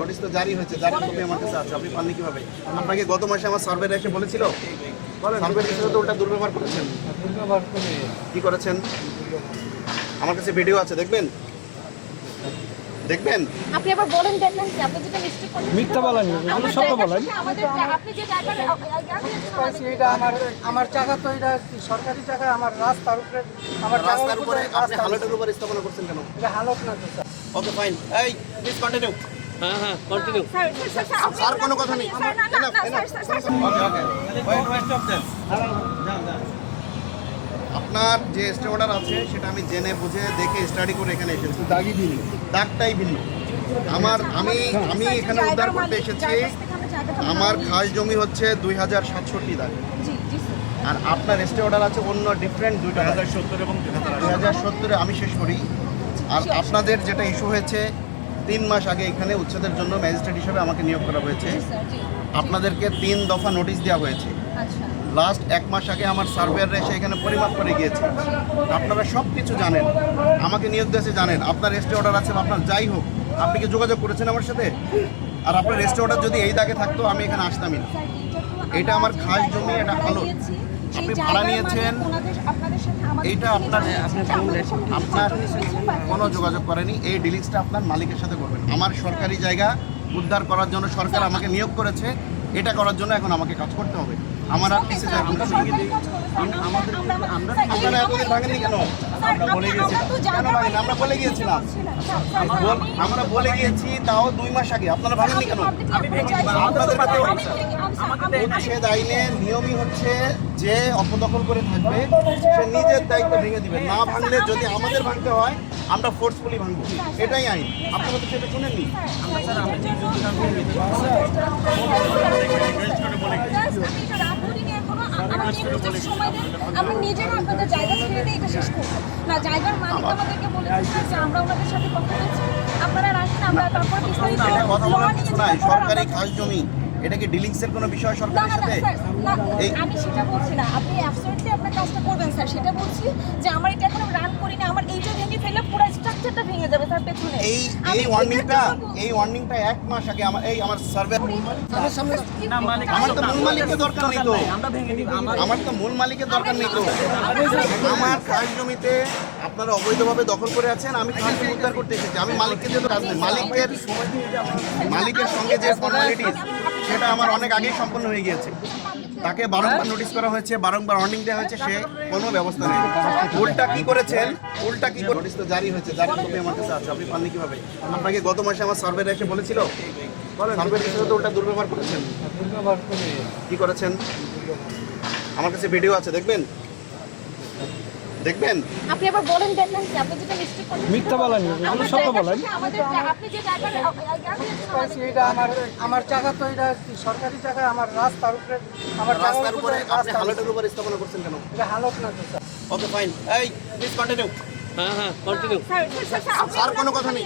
Notice তো জারি হয়েছে, জারি কপি আমার কাছে আছে, আপনি পাননি কিভাবে? আপনাকে গত মাসে আমার সার্ভে এসে বলেছিল, সার্ভে এসে তো ওটা দুর্ব্যবহার করেছেন। কি করেছেন? আমার কাছে ভিডিও আছে, দেখবেন দেখবেন। আপনি আবার বলেন দেন না কি আপনি যেটা মিস্টেক করেন মিথ্যা বলেন, আপনি সত্য বলেন। আমাদের আপনি যে জায়গায় এটা আমার জায়গা, তো এটা সরকারি জায়গা, আমার রাস্তার উপরে, আমার রাস্তার উপরে আপনি হালটের উপর স্থাপনা করছেন কেন? এটা হালত না তো স্যার। ওকে ফাইন, এই প্লিজ কন্টিনিউ। হ্যাঁ কন্টিনিউ। স্যার কোনো কথা নেই। Okay wait stop then. আপনার যে স্টে অর্ডার আছে সেটা আমি জেনে বুঝে দেখে স্টাডি করে এখানে এসেছি। দাগই ভিন্ন, দাগটাই ভিন্ন। আমি এখানে উদ্ধার করতে এসেছি। আমার খাস জমি হচ্ছে 2067 দাগ, আর আপনার স্টে অর্ডার আছে অন্য ডিফারেন্ট 2070 এবং 2070 আমি শেষ করি। আর আপনাদের যেটা ইস্যু হয়েছে 3 মাস আগে এখানে উচ্ছেদের জন্য ম্যাজিস্ট্রেট হিসেবে আমাকে নিয়োগ করা হয়েছে। আপনাদেরকে 3 দফা নোটিশ দেওয়া হয়েছে। লাস্ট 1 মাস আগে আমার সার্ভেয়াররা এসে এখানে পরিমাপ করে গিয়েছে। আপনারা সব কিছু জানেন, আমাকে নিয়োগ দিয়েছে জানেন। আপনার রেস্টে অর্ডার আছে, আপনার যাই হোক, আপনি কি যোগাযোগ করেছেন আমার সাথে? আর আপনার রেস্টে অর্ডার যদি এই দাগে থাকতো আমি এখানে আসতামই না। এটা আমার খাস জমি, এটা হালত। আপনি ভাড়া নিয়েছেন, এইটা আপনার কোনো যোগাযোগ করেনি। এই ডিলিংসটা আপনার মালিকের সাথে করবেন। আমার সরকারি জায়গা উদ্ধার করার জন্য সরকার আমাকে নিয়োগ করেছে, এটা করার জন্য এখন আমাকে কাজ করতে হবে। আমার আর কিছু আপনারা এতদিন ভাঙেননি কেন? আমরা বলে গিয়েছিলাম, আমরা বলে গিয়েছি, তাও 2 মাস আগে। আপনারা ভাঙেননি কেন? আপনাদের উচ্ছেদ আইনের নিয়মই হচ্ছে যে অপদখল করে থাকবে সে নিজের দায়িত্ব ভেঙে দিবে। না ভাঙলে যদি আমাদের ভাঙতে হয় আমরা ফোর্সফুলি ভাঙবো, এটাই আইন। আপনারা তো সেটা শুনেননি। আমরা নিজেরা আপনাদের জায়গা ছেড়ে দিয়ে এটা শেষ করবো না। জায়গার মালিক আমাদেরকে বলেছে যে আমরা ওনাদের সাথে কথা বলছি, আপনারা রাখেন, আমরা তারপর বিস্তারিত কথা বলার কিছু নাই। সরকারি খাস জমি, এটা কি ডিলিংসের কোনো বিষয় সরকারের সাথে? আমি সেটা বলছি না, আপনি অ্যাবসলিউটলি আপনার কাজটা করবেন স্যার, সেটা বলছি যে আমার এটা এখনো রান করিনি। আমার এইটা ভেঙে ফেলে পুরো স্ট্রাকচারটা ভেঙে যাবে স্যার পেছনে। এই ওয়ার্নিংটা 1 মাস আগে আমার সার্ভে। আমার তো মূল মালিকের দরকার নেই তো, আমার তো মূল মালিকের দরকার নেই তো। আমার খাস জমিতে আপনারা অবৈধভাবে দখল করে আছেন, আমি খাস জমি উদ্ধার করতে এসেছি। আমি মালিককে দিয়ে তো কাজ নেই। মালিকের সঙ্গে যে ফর্মালিটিস সেটা আমার অনেক আগেই সম্পন্ন হয়ে গিয়েছে। তাকে বারংবার নোটিশ করা হয়েছে, বারংবার ওয়ার্নিং দেওয়া হয়েছে, সে কোনো ব্যবস্থা নেই। উল্টা কি করেছেন? নোটিশ তো জারি হয়েছে, জারি কপি আমার কাছে আছে, আপনি পাননি কিভাবে? আপনাকে গত মাসে আমার সার্ভে এসে বলেছিল, সার্ভে এসে তো ওটা দুর্ব্যবহার করেছেন। কি করেছেন? আমার কাছে ভিডিও আছে, দেখবেন দেখবেন। আপনি আবার বলেন দেন না কি আপনি যেটা মিস্টেক করেন। মিথ্যা বলেন, আপনি সত্য বলেন। আমাদের আপনি যে জায়গায় এটা আমার জায়গা, তো এটা সরকারি জায়গা, আমার রাস্তার উপরে, আমার রাস্তার উপরে আপনি হালটের উপর স্থাপনা করছেন কেন? এটা হালত না তো স্যার। ওকে ফাইন, এই প্লিজ কন্টিনিউ। হ্যাঁ কন্টিনিউ। স্যার স্যার কোনো কথা নেই।